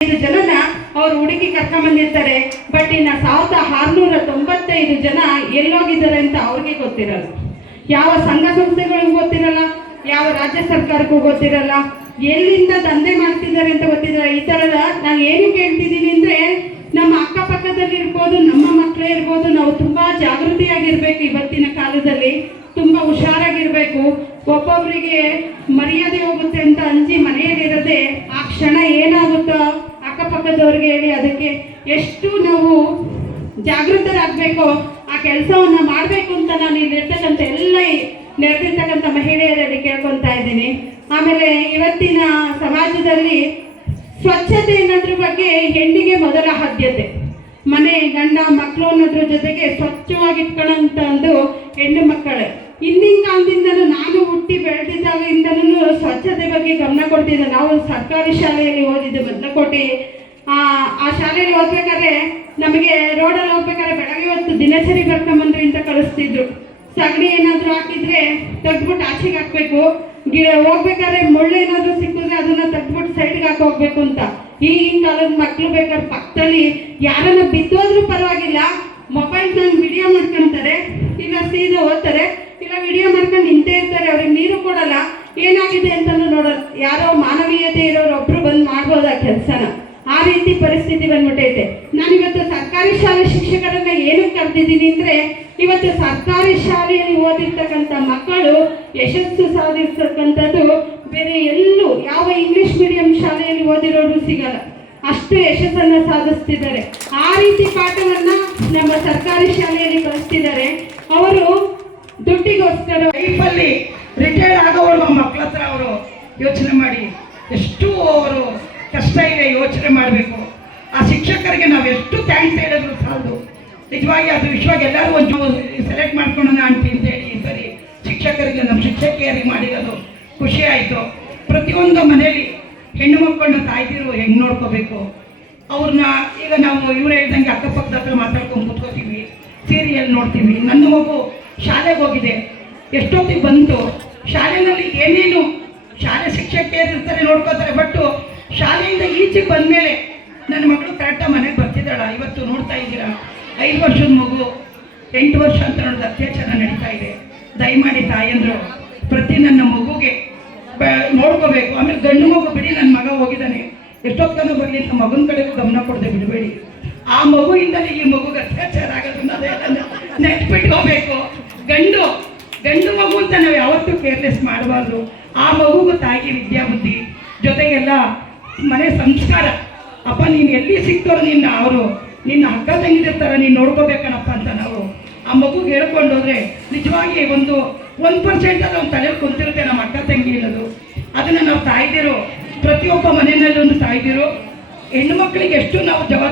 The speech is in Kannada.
ಜನನ ಅವ್ರು ಹುಡುಗಿ ಕರ್ಕೊಂಡ್ ಬಂದಿರ್ತಾರೆ. ಬಟ್ ಇನ್ನು 1695 ಜನ ಎಲ್ಲೋಗಿದ್ದಾರೆ ಅಂತ ಅವ್ರಿಗೆ ಗೊತ್ತಿರಲ್ಲ. ಯಾವ ಸಂಘ ಸಂಸ್ಥೆಗಳಿಗೂ ಗೊತ್ತಿರಲ್ಲ, ಯಾವ ರಾಜ್ಯ ಸರ್ಕಾರಕ್ಕೂ ಗೊತ್ತಿರಲ್ಲ, ಎಲ್ಲಿಂದ ದಂಧೆ ಮಾಡ್ತಿದ್ದಾರೆ ಅಂತ ಗೊತ್ತಿರಲ್ಲ. ಈ ಥರದ ನಾನು ಏನು ಕೇಳ್ತಿದ್ದೀನಿ ಅಂದರೆ, ನಮ್ಮ ಅಕ್ಕಪಕ್ಕದಲ್ಲಿ ಇರ್ಬೋದು, ನಮ್ಮ ಮಕ್ಕಳೇ ಇರ್ಬೋದು, ನಾವು ತುಂಬ ಜಾಗೃತಿಯಾಗಿರ್ಬೇಕು. ಇವತ್ತಿನ ಕಾಲದಲ್ಲಿ ತುಂಬ ಹುಷಾರಾಗಿರ್ಬೇಕು. ಒಬ್ಬೊಬ್ಬರಿಗೆ ಮರ್ಯಾದೆ ಹೋಗುತ್ತೆ ಅಂತ ಅಂಜಿ ಮನೆಯಲ್ಲಿರೋದೆ ಆ ಕ್ಷಣ ಏನಾಗುತ್ತೋ ಅಕ್ಕಪಕ್ಕದವ್ರಿಗೆ ಹೇಳಿ ಅದಕ್ಕೆ ಎಷ್ಟು ನಾವು ಜಾಗೃತರಾಗಬೇಕೋ ಆ ಕೆಲಸವನ್ನು ಮಾಡಬೇಕು ಅಂತ ನಾನು ಇಲ್ಲಿರ್ತಕ್ಕಂಥ ಎಲ್ಲ ನೆರೆದಿರ್ತಕ್ಕಂಥ ಮಹಿಳೆಯರಲ್ಲಿ ಕೇಳ್ಕೊತಾ ಇದ್ದೀನಿ. ಆಮೇಲೆ ಇವತ್ತಿನ ಸಮಾಜದಲ್ಲಿ ಸ್ವಚ್ಛತೆ ಅನ್ನೋದ್ರ ಬಗ್ಗೆ ಹೆಣ್ಣಿಗೆ ಮೊದಲ ಆದ್ಯತೆ. ಮನೆ, ಗಂಡ, ಮಕ್ಕಳು ಅನ್ನೋದ್ರ ಜೊತೆಗೆ ಸ್ವಚ್ಛವಾಗಿಟ್ಕೊಳ್ಳೋಂಥ ಒಂದು ಹೆಣ್ಣು ಮಕ್ಕಳೇ. ಹಿಂದಿನ ಕಾಲದಿಂದಲೂ ನಾನು ಹುಟ್ಟಿ ಬೆಳೆದಿದ್ದಾಗಿಂದಲೂ ಸ್ವಚ್ಛತೆ ಬಗ್ಗೆ ಗಮನ ಕೊಡ್ತಿದ್ದೆ. ನಾವು ಸರ್ಕಾರಿ ಶಾಲೆಯಲ್ಲಿ ಓದಿದ್ದು ಬದಲಕೋಟೆ. ಆ ಶಾಲೆಯಲ್ಲಿ ಓದ್ಬೇಕಾದ್ರೆ ನಮಗೆ ರೋಡಲ್ಲಿ ಹೋಗ್ಬೇಕಾದ್ರೆ ಬೆಳಗ್ಗೆ ಹೊತ್ತು ದಿನಚರಿ ಬರ್ಕೊಂಬಂದ್ರಿ ಅಂತ ಕಳಿಸ್ತಿದ್ರು. ಸಗಣಿ ಏನಾದರೂ ಹಾಕಿದ್ರೆ ತೆಗ್ದ್ಬಿಟ್ಟು ಆಚೆಗೆ ಹಾಕ್ಬೇಕು, ಹೋಗ್ಬೇಕಾದ್ರೆ ಮುಳ್ಳೇನಾದ್ರೂ ಸಿಕ್ಕಿದ್ರೆ ಅದನ್ನ ತೆಗ್ದ್ಬಿಟ್ಟು ಸೈಡ್ಗೆ ಹಾಕಿ ಹೋಗ್ಬೇಕು ಅಂತ. ಈಗಿನ ಕಾಲದ ಮಕ್ಕಳು ಬೇಕಾದ್ರೆ ಪಕ್ಕದಲ್ಲಿ ಯಾರನ್ನ ಬಿದ್ದೋದ್ರೂ ಪರವಾಗಿಲ್ಲ, ಮೊಬೈಲ್ನಲ್ಲಿ ವಿಡಿಯೋ ಮಾಡ್ಕೊಂತಾರೆ, ಇಲ್ಲ ಸೀದಾ ಓದ್ತಾರೆ, ಇಲ್ಲ ವಿಡಿಯೋ ಮಾಡ್ಕೊಂಡು ನಿಂತೇ ಇರ್ತಾರೆ. ಅವ್ರಿಗೆ ನೀರು ಕೊಡಲ್ಲ, ಏನಾಗಿದೆ ಅಂತಲೂ ನೋಡಲ್ಲ. ಯಾರೋ ಮಾನವೀಯತೆ ಇರೋರು ಒಬ್ರು ಬಂದು ಮಾಡ್ಬೋದು ಆ ಕೆಲಸನ. ಆ ರೀತಿ ಪರಿಸ್ಥಿತಿ ಬಂದ್ಬಿಟ್ಟೈತೆ. ನಾನಿವತ್ತು ಸರ್ಕಾರಿ ಶಾಲೆ ಶಿಕ್ಷಕರನ್ನ ಏನಕ್ಕೆ ಕರೆದಿದ್ದೀನಿ ಅಂದರೆ, ಇವತ್ತು ಸರ್ಕಾರಿ ಶಾಲೆಯಲ್ಲಿ ಓದಿರ್ತಕ್ಕಂಥ ಮಕ್ಕಳು ಯಶಸ್ಸು ಸಾಧಿಸ್ತಕ್ಕಂಥದ್ದು ಬೇರೆ ಎಲ್ಲೂ ಯಾವ ಇಂಗ್ಲಿಷ್ ಮೀಡಿಯಂ ಶಾಲೆಯಲ್ಲಿ ಓದಿರೋರು ಸಿಗಲ್ಲ. ಅಷ್ಟು ಯಶಸ್ಸನ್ನು ಸಾಧಿಸ್ತಿದ್ದಾರೆ. ಆ ರೀತಿ ಪಾಠವನ್ನು ನಮ್ಮ ಸರ್ಕಾರಿ ಶಾಲೆಯಲ್ಲಿ ಕಲಿಸ್ತಿದ್ದಾರೆ. ಅವರು ದುಡ್ಡಿಗೋಸ್ಕರ ಲೈಫಲ್ಲಿ ರಿಟೈರ್ಡ್ ಆಗೋರು ಮಕ್ಕಳ ಹತ್ರ ಅವರು ಯೋಚನೆ ಮಾಡಿ ಎಷ್ಟು ಅವರು ಕಷ್ಟ ಇದೆ ಯೋಚನೆ ಮಾಡಬೇಕು. ಆ ಶಿಕ್ಷಕರಿಗೆ ನಾವು ಎಷ್ಟು ಥ್ಯಾಂಕ್ಸ್ ಹೇಳಿದ್ರು ಸಾಲದು. ನಿಜವಾಗಿ ಅದು ವಿಶ್ವವಾಗಿ ಎಲ್ಲರೂ ಒಂದು ಸೆಲೆಕ್ಟ್ ಮಾಡ್ಕೊಳ್ಳೋಣ ಅಂತೇಳಿ ಈ ಸರಿ ಶಿಕ್ಷಕರಿಗೆ, ನಮ್ಮ ಶಿಕ್ಷಕಿಯರಿಗೆ ಮಾಡಿರೋದು ಖುಷಿ ಆಯಿತು. ಪ್ರತಿಯೊಂದು ಮನೆಯಲ್ಲಿ ಹೆಣ್ಣು ಮಕ್ಕಳನ್ನ ತಾಯ್ದಿರು ಹೆಂಗೆ ನೋಡ್ಕೋಬೇಕು ಅವ್ರನ್ನ. ಈಗ ನಾವು ಇವ್ರು ಹೇಳ್ದಂಗೆ ಅಕ್ಕಪಕ್ಕದ ಹತ್ರ ಮಾತಾಡ್ಕೊಂಡು ಕೂತ್ಕೋತೀವಿ, ಸೀರಿಯಲ್ ನೋಡ್ತೀವಿ. ನನ್ನ ಮಗು ಶಾಲೆಗೆ ಹೋಗಿದೆ, ಎಷ್ಟೊತ್ತಿಗೆ ಬಂತು, ಶಾಲೆಯಲ್ಲಿ ಏನೇನು ಶಾಲೆ ಶಿಕ್ಷಕಿಯರು ಇರ್ತಾರೆ ನೋಡ್ಕೋತಾರೆ. ಬಟ್ಟು ಶಾಲೆಯಿಂದ ಈಚೆಗೆ ಬಂದಮೇಲೆ ನನ್ನ ಮಗಳು ಕರೆಕ್ಟಾಗಿ ಮನೆಗೆ ಬರ್ತಿದ್ದಾಳ. ಇವತ್ತು ನೋಡ್ತಾ ಇದ್ದೀರಾ 5 ವರ್ಷದ ಮಗು, 8 ವರ್ಷ ಅಂತ ನೋಡಿದ ಅತ್ಯಾಚಾರ ನಡೀತಾ ಇದೆ. ದಯಮಾಡಿ ತಾಯಂದರು ಪ್ರತಿ ನನ್ನ ಮಗುಗೆ ನೋಡ್ಕೋಬೇಕು. ಆಮೇಲೆ ಗಂಡು ಮಗು ಬಿಡಿ, ನನ್ನ ಮಗ ಹೋಗಿದ್ದಾನೆ ಎಷ್ಟೊತ್ತನೂ ಬರಲಿ ಅಂತ ಮಗನ ಕಡೆಗೂ ಗಮನ ಕೊಡದೆ ಬಿಡಬೇಡಿ. ಆ ಮಗುವಿಂದಲೇ ಈ ಮಗುಗೆ ಅತ್ಯಾಚಾರ ಆಗೋದನ್ನ ಅದೆಲ್ಲ ನೆಟ್ಬಿಟ್ಕೋಬೇಕು. ಗಂಡು ಮಗು ಅಂತ ನಾವು ಯಾವತ್ತೂ ಕೇರ್ಲೆಸ್ ಮಾಡಬಾರ್ದು. ಆ ಮಗುಗೂ ತಾಯಿಗೆ ವಿದ್ಯಾಬುದ್ಧಿ ಜೊತೆಗೆಲ್ಲ ಮನೆ ಸಂಸ್ಕಾರ. ಅಪ್ಪ ನೀನು ಎಲ್ಲಿ ಸಿಕ್ತೋರು ನಿನ್ನ ಅಕ್ಕ ತಂಗಿದಿರ್ತಾರ, ನೀನು ನೋಡ್ಕೋಬೇಕಣಪ್ಪ ಅಂತ ನಾವು ಆ ಮಗುಗೆ ಹೇಳ್ಕೊಂಡೋದ್ರೆ ನಿಜವಾಗಿ 1% ಅವ್ನ ತಲೆಯಲ್ಲಿ ಕುಂತಿರುತ್ತೆ ನಮ್ಮ ಅಕ್ಕ ತಂಗಿ ಇರೋದು. ಅದನ್ನು ನಾವು ತಾಯ್ದಿರೋ ಪ್ರತಿಯೊಬ್ಬ ಮನೆಯಲ್ಲಿ ಒಂದು ತಾಯ್ದಿರೋ ಹೆಣ್ಣು ಮಕ್ಕಳಿಗೆ ಎಷ್ಟು ನಾವು ಜವಾಬ್ದಾರಿ